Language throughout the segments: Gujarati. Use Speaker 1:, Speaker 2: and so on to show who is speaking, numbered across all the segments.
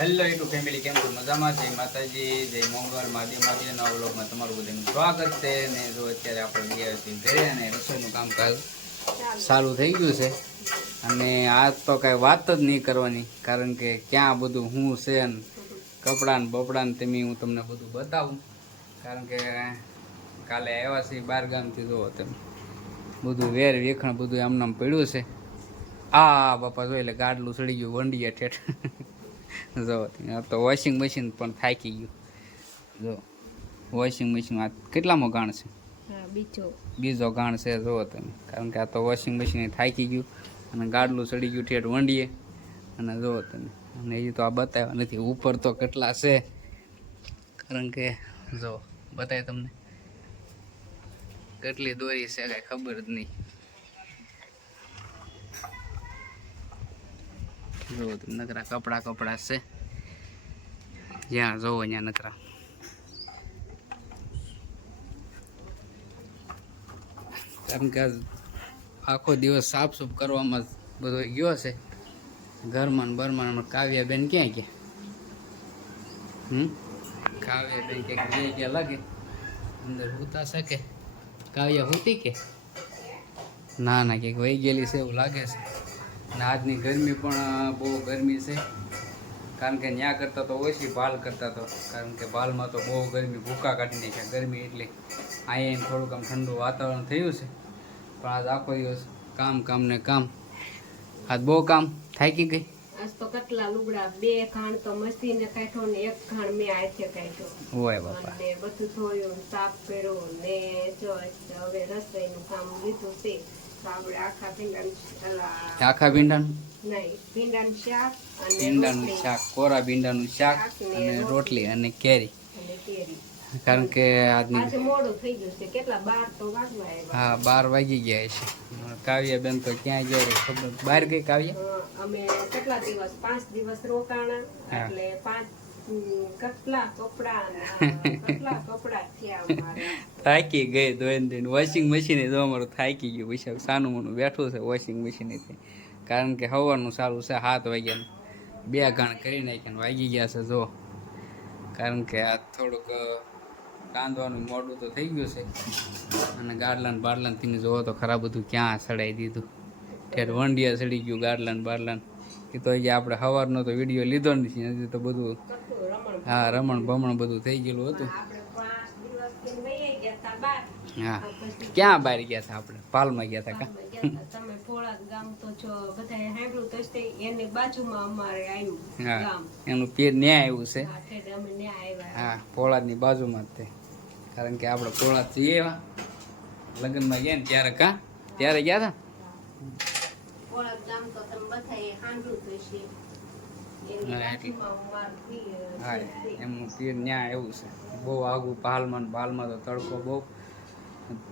Speaker 1: હેલો યુટ્યુબ ફેમિલી કેમ છો? મજામાં જય માતાજી, જય મોંગલ મહાદેવ મહાદેવના વ્લોગમાં તમારું બધાનું સ્વાગત છે. ને જો અત્યારે આપણે ગયા છીએ ઘરે અને રસોઈનું કામકાજ સારું થઈ ગયું છે. અને આ તો કાંઈ વાત જ નહીં કરવાની, કારણ કે ક્યાં બધું હું છે ને કપડાં ને બપડા ને તેમી હું તમને બધું બતાવું. કારણ કે કાલે આવ્યા છીએ બાર ગામથી જુઓ તમે બધું વેર વેખણ બધું આમ નામ પડ્યું છે. આ બાપા જોઈ એટલે ગાડલું સડી ગયું વંડીએ ઠેઠ. જો તો વોશિંગ મશીન પણ થાકી ગયું. જો વોશિંગ મશીન આ કેટલામાં ગાણ છે?
Speaker 2: બીજો.
Speaker 1: બીજો ગાણ છે જુઓ તમે. કારણ કે આ તો વોશિંગ મશીન થાકી ગયું. અને ગાડલું ચડી ગયું ઠેઠ વંડીએ. અને જુઓ તમે અને એ તો આ બતાવ્યા નથી. ઉપર તો કેટલા છે? કારણ કે જો બતાવે તમને. કેટલી દોરી છે કાંઈ ખબર જ નહીં. જો નકરા કપડા કપડા છે. જ્યાં જોવો ત્યાં નકરા. કારણ કે આખો દિવસ સાફ સૂફ કરવામાં બધો ગયો છે. ઘરમાં બરમાં ને કાવ્યા બેન ક્યાં ગયા? હમ? કાવ્યા બેન ક્યાંક ગયા ગયા લાગે. અંદર હોતા શકે. કાવ્યા હોતી કે? ના ના, ક્યાંક વહી ગયેલી છે એવું લાગે છે. અને આજની ગરમી પણ બહુ ગરમી છે. કારણ કે ન્યા કરતાં તો ઓછી ભાલ કરતા તો. કારણ કે ભાલમાં તો બહુ ગરમી ભૂકા કાઢી નાખ્યા ગરમી એટલે અહીંયા થોડુંક આમ ઠંડુ વાતાવરણ થયું છે. પણ આજ આખો દિવસ કામ કામ ને કામ. આજ બહુ કામ થાકી ગઈ
Speaker 2: આજ તો કેટલા લુગડા બે ખાણ તો મશીને કાઢો ને એક ખાણ મેં હાથે કાઢ્યો
Speaker 1: હોય બાપા.
Speaker 2: અને બધું ધોયું ને સાફ કર્યું ને જો હવે રસોઈનું કામ લીધું છે. આખા ભીંડાનું
Speaker 1: ભીંડાનું?
Speaker 2: શાક
Speaker 1: કોરા ભીંડાનું શાક અને રોટલી. અને કેરી. કારણ કે આજની હા બાર વાગી ગયા છે. કાવ્યા બેન તો ક્યાં ગયા ખબર? બહાર ગઈ કાવ્યા?
Speaker 2: અમે કેટલા દિવસ? પાંચ દિવસ રોકાણા એટલે પાંચ
Speaker 1: થાકી ગઈ ધોઈને ધોઈને. વોશિંગ મશીને જો અમારું થાકી ગયું. પછી સાનું મોનું બેઠું છે વોશિંગ મશીનેથી કારણ કે હવાનું સારું છે હાથ વાગ્યા બે ઘણ કરી નાખ્યા વાગી ગયા છે જો. કારણ કે આ થોડુંક કાંદવાનું મોડું તો થઈ ગયું છે. અને ગાડલાન બારલાન તમે જોવો તો ખરાબ બધું ક્યાં સડાઈ દીધું. ઠેર વંડિયા સડી ગયું ગાડલાન બારલાન. એ તો હજી આપણે સવારનો તો વીડિયો લીધો નથી હજી તો બધું હા રમણ ભમણ બધું થઈ ગયેલું હતું. હા ક્યાં બહાર ગયા હતા આપણે? પાલમાં ગયા હતા કા.
Speaker 2: એની
Speaker 1: પીર ન્યાય આવ્યું છે.
Speaker 2: હા,
Speaker 1: પોળાદની બાજુમાં જ તે. કારણ કે આપણે પોળાદ જઈએ લગ્નમાં ગયા ને ત્યારે કા? ત્યારે ગયા હતા?
Speaker 2: બધાએ સાંભળ્યું તો
Speaker 1: હા
Speaker 2: છે.
Speaker 1: બહુ આગું પાલમાં પાલમાં તો તડકો બહુ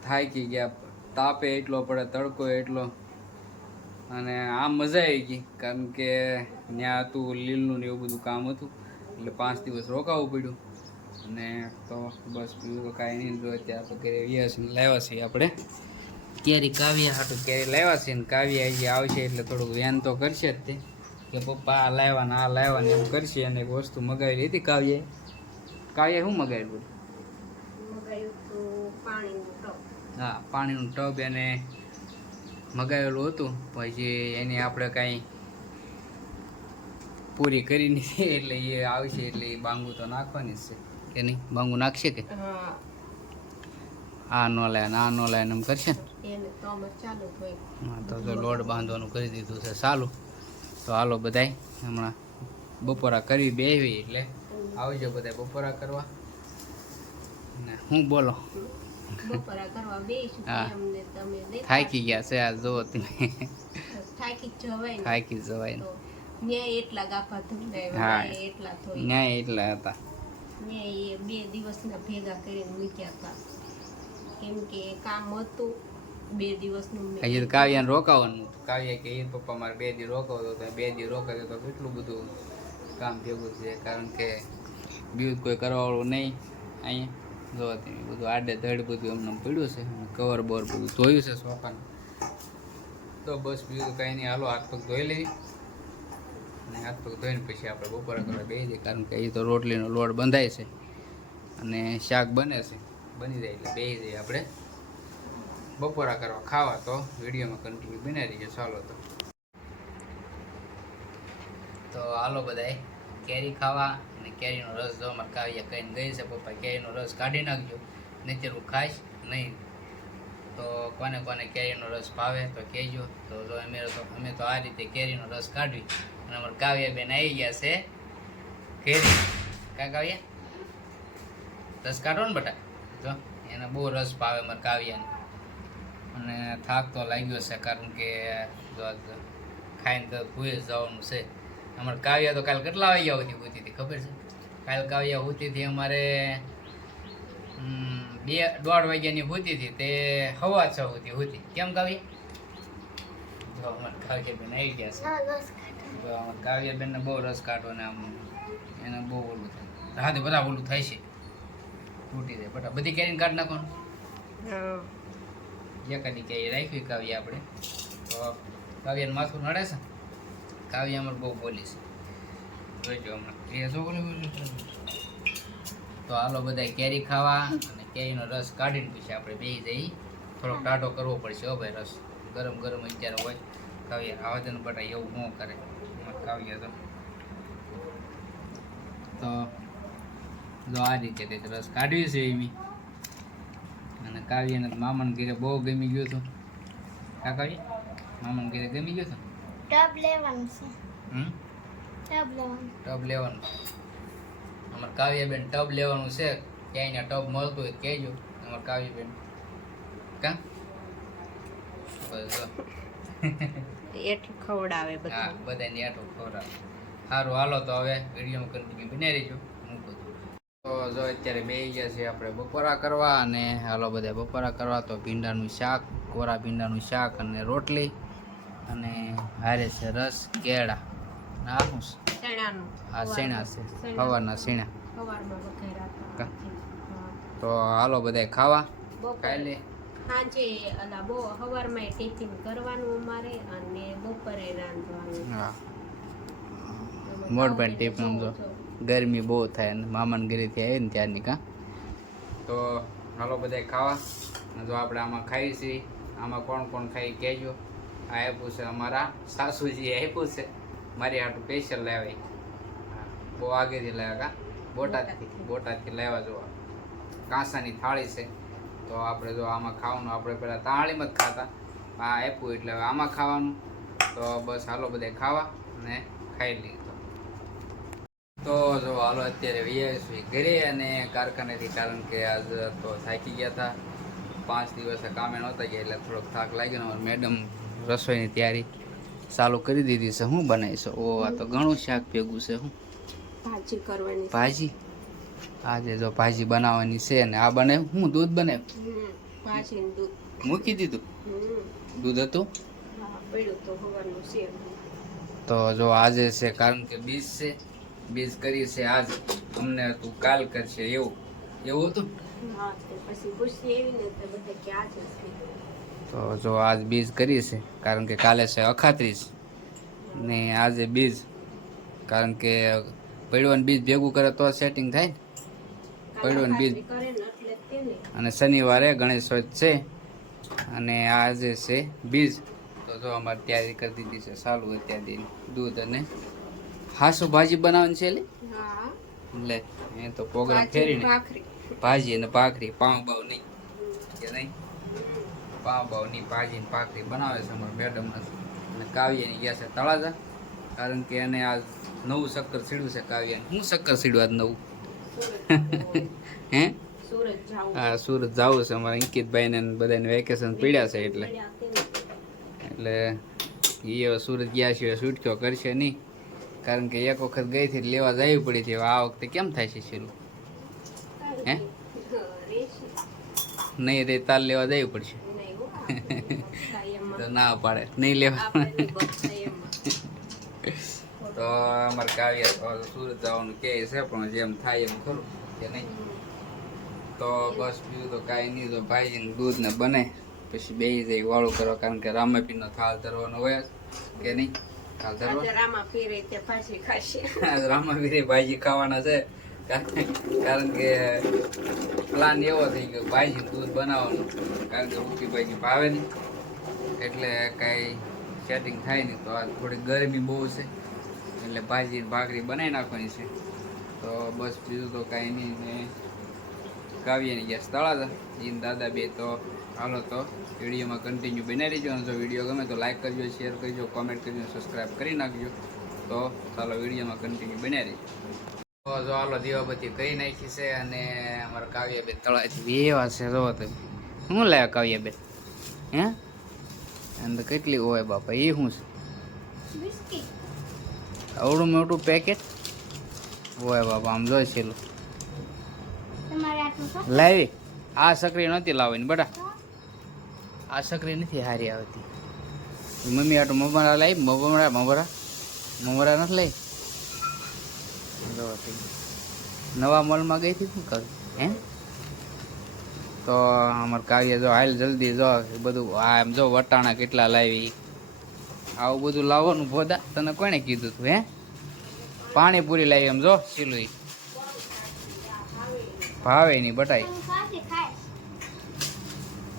Speaker 1: થાકી ગયા. તાપે એટલો પડે તડકો એટલો. અને આમ મજા આવી ગઈ. કારણ કે ત્યાં હતું લીલનું ને એવું બધું કામ હતું. એટલે પાંચ દિવસ રોકાવું પડ્યું. અને તો બસ બીજું કાંઈ નહીં. જો અત્યારે તો ઘરે વ્યાસ લાવ્યા છીએ આપણે. કેરી કાવ્યા હાટું કેરી લાવ્યા છે ને કાવ્યા હજી આવશે એટલે થોડુંક વેન તો કરશે જ તે. કે પપ્પા આ લાવ્યા ને આ લાવ્યા ને એવું કરશે અને એક વસ્તુ મગાવી હતી કાવ્યાએ. કાવ્યાએ શું
Speaker 2: મગાવ્યું બધું
Speaker 1: હા પાણીનું ટબ એને મગાવેલું હતું. પછી એની આપણે કાંઈ પૂરી કરી નથી એટલે એ આવશે એટલે એ બાંગુ તો નાખવાની જ છે. કે નહીં? બાંગુ નાખશે કે?
Speaker 2: હા.
Speaker 1: આ નો લાય આ નો લાય એમ કરશે ને?
Speaker 2: જ
Speaker 1: હા તો તો લોડ બાંધવાનું કરી દીધું છે સારું તો હાલો બધાય હમણાં બપોરા કરી બેવી એટલે આવજો બધા બપોરા કરવા. ને હું બોલો?
Speaker 2: કરવા.
Speaker 1: થાકી ગયા છે આ જુઓ તમે.
Speaker 2: થાકી જવાય
Speaker 1: થાકી જવાય
Speaker 2: એટલા ગાફા એટલા
Speaker 1: ન્યાય એટલા હતા.
Speaker 2: બે દિવસના ભેગા કરીને મૂક્યા હતા. કેમ કે કામ હતું. બે દિવસનું
Speaker 1: હજી તો કાવ્યાને રોકાવાનું હતું. કાવ્ય કે એ પપ્પા મારે બે દી રોકાવતો તો બે દી રોકાવ્યો તો કેટલું બધું કામ ભેગું છે. કારણ કે બીજું કોઈ કરવાવાળું નહીં. અહીંયા જો તમે બધું આડે ધડ બધું એમને પડ્યું છે. કવર બોર બધું ધોયું છે સોફાનું. તો બસ બીજું તો કાંઈ નહીં. હાલો હાથ પગ ધોઈ લઈ અને હાથ પગ ધોઈને પછી આપણે બપોરા કરવા બે જઈએ. કારણ કે એ તો રોટલીનો લોટ બંધાય છે. અને શાક બને છે. બની જાય એટલે બે જઈએ આપણે. બપોરા કરવા ખાવા, તો વિડીયોમાં કન્ટિન્યુ બનાવી રહીએ. ચાલો તો. તો હાલો બધાય. કેરી ખાવા અને કેરીનો રસ જો અમારે કાવ્યા કહીને ગઈ છે પપ્પા કેરીનો રસ કાઢી નાખજો નહીં હું ખાઈશ નહીં. તો કોને કોને કેરીનો રસ ભાવે તો કહેજો. તો જો અમે તો અમે તો આ રીતે કેરીનો રસ કાઢવી અને અમારે કાવ્યાબેન આવી ગયા છે કેરી કા કાવ્યા? રસ કાઢો ને બટા. જો, એને બહુ રસ ભાવે અમારે કાવ્યાને. અને થાક તો લાગ્યો છે કારણ કે જો ખાઈને તો ભૂએ જવાનું છે. અમારે કાવ્યા તો કાલે કેટલા વાગ્યા સુધી હોતી હતી ખબર છે? કાલે કાવ્યા હોતી હતી અમારે બે દોઢ વાગ્યાની હોતી હતી તે હવા છ હોતી હોતી કેમ કાવ્ય? જો અમારે કાવ્યાબેન આવી ગયા છે. અમારે કાવ્યાબેનને બહુ રસ કાઢો ને આમ એને બહુ ઓલું થાય. હા તે બધા ઓલું થાય છે. તૂટી જાય બટા બધી કેરીને કાઢ નાખવાનું? એકાદી કેરી રાખવી કાવ્ય આપણે. તો કાવ્યાને માથું નડે છે? કાવ્ય અમારે બહુ બોલી છે. જોઈજો હમણાં. એ જો બોલે બોલે તો હાલો બધા કેરી ખાવા અને કેરીનો રસ કાઢીને પછી આપણે બે જઈ થોડોક ટાઢો કરવો પડશે હો ભાઈ રસ. ગરમ ગરમ અત્યારે હોય. કાવ્ય આવા દે બટા એવું ન કરે. કાવ્ય તો. તો જો આ રીતે કંઈક રસ કાઢવી છે એમી. અને કાવ્યને તો મામાને ઘરે બહુ ગમી ગયું હતું. કા કાવ્ય મામાને ઘરે ગમી ગયું હતું?
Speaker 3: ટબ લેવાનું છે.
Speaker 1: હમ?
Speaker 3: ટબ લેવાનું.
Speaker 1: ટબ લેવાનું. અમારે કાવ્યાબેન ટબ લેવાનું છે. ક્યાંય ટબ મળતું હોય કહેજો અમારે કાવ્યાબેન. કા? બસ.
Speaker 2: એટલું ખવડાવે
Speaker 1: હા
Speaker 2: બધું.
Speaker 1: બધાને એઠું ખવડાવે. સારું હાલો તો હવે વિડીયોમાં કન્ટિન્યુ બનાવી છું. તો જો અત્યારે બે ગયા છે આપણે બપોરા કરવા અને હાલો બધા બપોરા કરવા તો ભીંડાનું શાક કોરા ભીંડાનું શાક અને રોટલી અને હારે છે રસ કેળા આ શું? આ શેણા છે. સવારના શેણા. તો હાલો બધા ખાવા
Speaker 2: બપોરે.
Speaker 1: ખાઈ લે
Speaker 2: સાંજે અલા બહુ સવારમાં ટિફિન કરવાનું અમારે અને બપોરે રાંધવાનું
Speaker 1: હા મોડ પણ ટીપ સમજો
Speaker 2: જોવું.
Speaker 1: ગરમી બહુ થાય અને મામાને ઘરેથી આવી ને ત્યારની કાં. તો હાલો બધા ખાવા. અને જો આપણે આમાં ખાઈ છીએ આમાં કોણ કોણ ખાઈ કહેજો. આ આપ્યું છે અમારા સાસુજી આપ્યું છે. મારી આટલું સ્પેશિયલ લાવી. બહુ આગેથી લાવ્યા કા? બોટાદથી બોટાદથી. લાવ્યા જો. કાંસાની થાળી છે. તો આપણે જો આમાં ખાવાનું આપણે પહેલાં તાળીમાં જ ખાતા. આ આપ્યું એટલે હવે આમાં ખાવાનું. તો બસ હાલો બધા ખાવા અને ખાઈ લઈએ. તો જો હાલો અત્યારે વીઆઈસી ઘરે અને કારખાનેથી કારણ કે આજ તો થાકી ગયા હતા પાંચ દિવસ કામે નહોતા ગયા એટલે થોડોક થાક લાગ્યો મેડમ રસોઈની તૈયારી ચાલુ કરી દીધી છે. હું બનાવી છે ઓ આ તો ઘણું શાક ભેગું છે હું.
Speaker 2: ભાજી કરવાની
Speaker 1: ભાજી? આજે જો ભાજી બનાવવાની છે ને આ બનાવ્યું. હું દૂધ બનાવ્યું? મૂકી દીધું? દૂધ હતું?
Speaker 2: તો
Speaker 1: જો આજે છે કારણ કે બીજ છે. બીજ કરી છે આજ અમને તું કાલ કરશે એવું. એવું હતું?
Speaker 2: તો
Speaker 1: જો આજ બીજ કરી છે કારણ કે કાલે છે અખાત્રીસ ને આજે બીજ કારણ કે પડવાનું બીજ ભેગું કરે તો સેટિંગ થાય. ને. પડ્યું બીજ. અને શનિવારે ગણેશ ચોથ છે. અને આજે છે બીજ તો જો અમારે તૈયારી કરી દીધી છે સારું અત્યારથી દૂધ અને હાસુ ભાજી બનાવવાની છે લે? એ તો પ્રોગ્રામ ફેરીને. ભાજી અને ભાખરી પાઉં બાવ નહીં. કે નહીં? પાઉં બાવ નહીં ભાજી ને ભાખરી બનાવે છે અમારા મેડમ અને કાવ્યની ગયા છે તળાજા. કારણ કે એને આ નવું શક્કર સીડ્યું છે કાવ્યાને. હું શક્કર સીડ્યું આજ નવું? હે?
Speaker 2: સુરત
Speaker 1: હા સુરત જવું છે અમારા અંકિતભાઈ ને બધાને વેકેશન પીડ્યા છે એટલે. એટલે એ સુરત ગયા છે છૂટક્યો કરશે નહીં. કારણ કે એક વખત ગઈ હતી લેવા જવી પડી હતી. આ વખતે કેમ થાય છે શરૂ હે? નહીં રે તાલ લેવા જવી પડશે. તો ના પાડે. નહીં લેવા. તો અમારે કાવ્ય સુરત જવાનું કહે છે, પણ જેમ થાય એમ ખરું કે નહીં? તો બસ બીજું તો કાંઈ નહીં. તો ભાઈજીને દૂધ ને બને, પછી બેસી જાય વાળું કરવા. કારણ કે રામેપીનો થાળ ધરવાનો હોય કે નહીં?
Speaker 2: રામા પીરે
Speaker 1: ભાજી ખાવાના છે. કારણ કે પ્લાન એવો થઈ ગયો ભાજી દૂધ બનાવવાનું. કારણ કે ઊંચી ભાજી ભાવે નહીં. એટલે કાંઈ સેટિંગ થાય નહીં. તો આ થોડી ગરમી બહુ છે. એટલે ભાજી ભાખરી બનાવી નાખવાની છે. તો બસ બીજું તો કાંઈ નહીં. ને કાવ્યની ગેસ સ્થળ હતા જીન દાદા બે તો હાલો તો વિડીયોમાં કન્ટિન્યુ બનાવી રહેજો અને જો વીડિયો ગમે તો લાઇક કરજો શેર કરજો કોમેન્ટ કરજો સબસ્ક્રાઈબ કરી નાખજો. તો ચાલો વિડીયોમાં કન્ટિન્યુ બનાવી રહેજો. તો જો હાલો દીવાબત્તી કરી નાખી છે અને અમારા કાવ્યાબેન બે એવા છે જો તમે. શું લાવ્યા કાવ્યાબેન? હે? અને કેટલી હોય બાપા એ શું છે? આવડું મોટું પેકેટ હોય બાપા આમ જોઈ છેલું લાવી? આ સકરી નહોતી લાવવાની બટા. આ સકરી નથી હારી આવતી. મમ્મી આટલું મમરા લાવી મમરા મમરા. મમરા નથી લઈ. નવા મોલમાં ગઈ હતી શું કરું? હે? તો અમાર કાવ્ય જો હાલ જલ્દી જો બધું, આ એમ જો વટાણા કેટલા લાવી. આવું બધું લાવવાનું ભોદા. તને કોણે કીધું તું, હે? પાણીપુરી લાવી એમ જો, સિલુઈ. ભાવે નહીં બટાઈ
Speaker 3: હું ખાતી ખાઈશ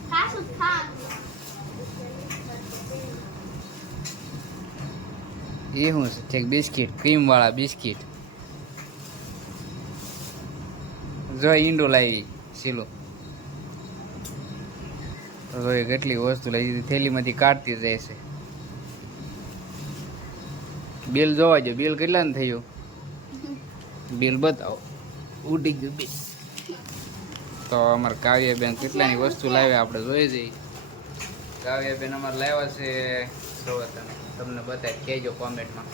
Speaker 3: ખાશું જ ખાવાનું
Speaker 1: એ શું છે? એક બિસ્કિટ ક્રીમવાળા બિસ્કિટ. જો ઈંડો લાવી સીલો. તો એ કેટલી વસ્તુ લઈ દીધી થેલીમાંથી કાઢતી જ રહેશે. બિલ જોવા જો બિલ કેટલા ને થયું? બિલ બતાવો. ઉડી ગયું બિલ. તો અમારે કાવ્યાબેન કેટલાની વસ્તુ લાવ્યા? આપણે જોઈ જઈએ. કાવ્યાબેન અમારે લાવ્યા છે જોવો તમે. તમને બતાવી કહેજો કોમેન્ટમાં.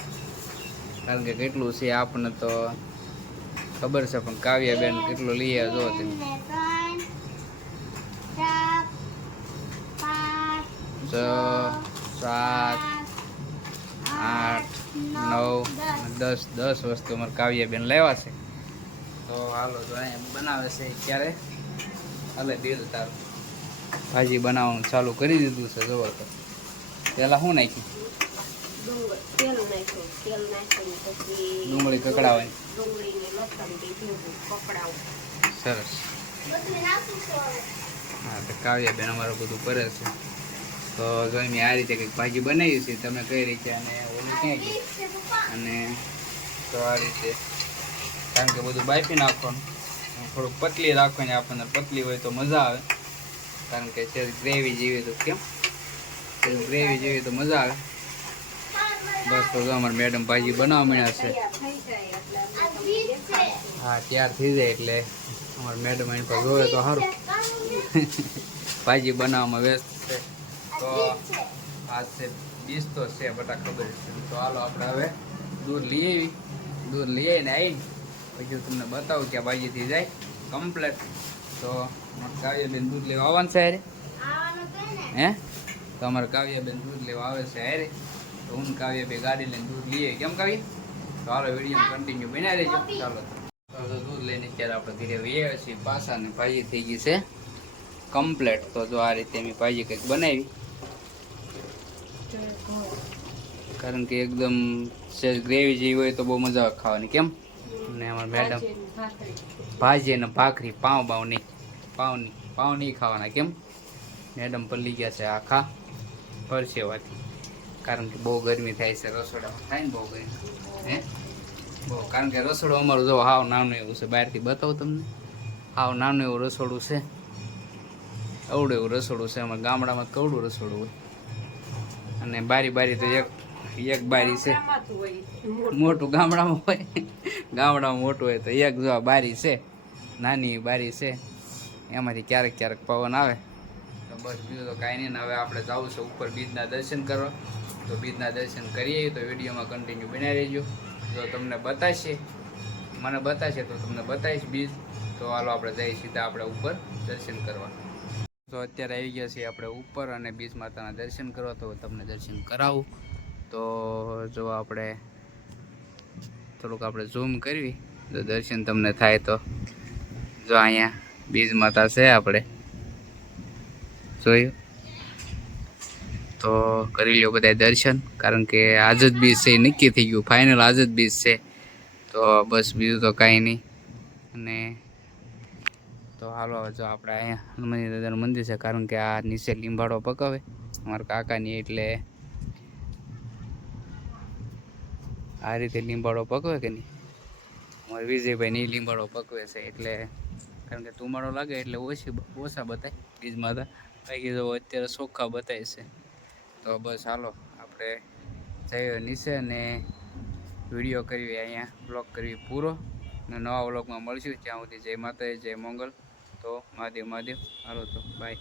Speaker 1: કારણ કે કેટલું છે આપણને તો ખબર છે પણ કાવ્યાબેન કેટલું
Speaker 3: લઈએ જો
Speaker 1: છ સાત આઠ નવ દસ દસ વસ્તુ અમારે કાવ્યાબેન લેવા છે. તો હાલો તો અહીંયા બનાવે છે ક્યારે? હાલે બિલ તારું. ભાજી બનાવવાનું ચાલુ કરી દીધું છે જોવો તો પહેલાં શું નાખ્યું?
Speaker 2: ડુંગર તેલ નાખ્યું તેલ નાખીને પછી
Speaker 1: ડુંગળી કકડાવાની.
Speaker 2: ડુંગળીને લસણ દીધું પકડાવું.
Speaker 1: સરસ. હા તો કાવ્યાબેન અમારું બધું કરે છે. તો જો મેં આ રીતે કંઈક ભાજી બનાવી છે તમે કઈ રીતે અને ઓલું ક્યાં અને તો આ રીતે કારણ કે બધું બાફી નાખવાનું. થોડુંક પતલી રાખવાની આપણને પતલી હોય તો મજા આવે. કારણ કે છે ગ્રેવી જેવી તો કેમ? ગ્રેવી જેવી તો મજા આવે. બસ તો અમારે મેડમ ભાજી બનાવવા મળ્યા છે. હા તૈયાર થઈ જાય એટલે. અમારે મેડમ એની પર જોવે તો સારું ભાજી બનાવવામાં વ્યસ્ત છે. તો આ છે બીજ તો છે બટા ખબર છે. તો હાલો આપણે હવે દૂધ લઈ આવી. દૂધ લઈ આવીને આવીને પછી તમને બતાવું કે ભાજી થઈ જાય કમ્પ્લેટ તો અમારે કાવ્યાબેન દૂધ લેવા આવવાનું છે હે? તો અમારે કાવ્યાબેન દૂધ લેવા આવે છે હારે. હું કાવ્ય બે ગાડી લઈને દૂધ લઈએ. કેમ કાવી તો હાલો વીડિયો કન્ટિન્યુ બનાવી લેજો ચાલો. તો દૂધ લઈને અત્યારે આપણે ધીરે વહીએ છીએ. પાસા ને ભાજી થઈ ગઈ છે કમ્પ્લેટ તો જો આ રીતે મેં ભાજી કંઈક બનાવી. કારણ કે એકદમ ગ્રેવી જેવી હોય તો બહુ મજા આવે ખાવાની. કેમ? ને અમારા મેડમ ભાજી અને ભાખરી પાઉં બાઉ નહીં. પાઉં નહીં. પાઉં નહીં ખાવાના. કેમ? મેડમ પલ્લી ગયા છે આખા પરસેવાથી. કારણ કે બહુ ગરમી થાય છે રસોડામાં. થાય ને બહુ ગરમી? હે? બહુ. કારણ કે રસોડું અમારું જો હાવ નાનું એવું છે. બહારથી બતાવું તમને. હાવ નાનું એવું રસોડું છે. અવડું એવું રસોડું છે. અમારા ગામડામાં કવડું રસોડું હોય. અને બારી બારી તો એક એક બારી છે.
Speaker 2: મોટું.
Speaker 1: ગામડામાં હોય. ગામડામાં મોટું હોય તો એક જો બારી છે. નાની બારી છે. એમાંથી ક્યારેક ક્યારેક પવન આવે. તો બસ બીજું તો કાંઈ નહીં. હવે આપણે જવું છે ઉપર બીજના દર્શન કરવા. તો બીજના દર્શન કરીએ, તો વિડીયોમાં કન્ટિન્યુ બનાવી રહેજો. જો તમને બતાવશે મને બતાવશે તો તમને બતાવીશ બીજ. તો હાલો આપણે જઈએ સીધા આપણે ઉપર દર્શન કરવા. તો અત્યારે આવી ગયા છીએ આપણે ઉપર અને બીજ માતાના દર્શન કરવા, તો તમને દર્શન કરાવું. તો જો આપણે થોડુંક આપણે ઝૂમ કરવી, તો દર્શન તમને થાય તો. જો અહીંયા બીજ માતા છે આપણે. જોયું? તો કરી લ્યો બધા દર્શન. કારણ કે આજ જ બીજ છે, નક્કી થઈ ગયું. ફાઇનલ આજ જ બીજ છે. તો બસ બીજું તો કાંઈ નહીં. અને તો હાલો જો આપણે અહીંયા હનુમાનજી દાદાનું મંદિર છે, કારણ કે આ નીચે લીંબાડો પકાવે. અમારા કાકાની એટલે આ રીતે લીંબાડો પકવે કે નહીં? અમારે વિજયભાઈ નહીં લીંબાડો પકવે છે, એટલે કારણ કે ધુમાડો લાગે એટલે ઓછી, ઓછા બતાય. બીજમાં હતા બાકી જો અત્યારે ચોખ્ખા બતાય છે. તો બસ હાલો, આપણે જઈએ નીચે અને વીડિયો કરવી, અહીંયા બ્લોગ કરવી પૂરો. અને નવા બ્લોગમાં મળશું, ત્યાં સુધી જય માતા જય મંગલ. તો મહાદેવ મહાદેવ. હાલો તો બાય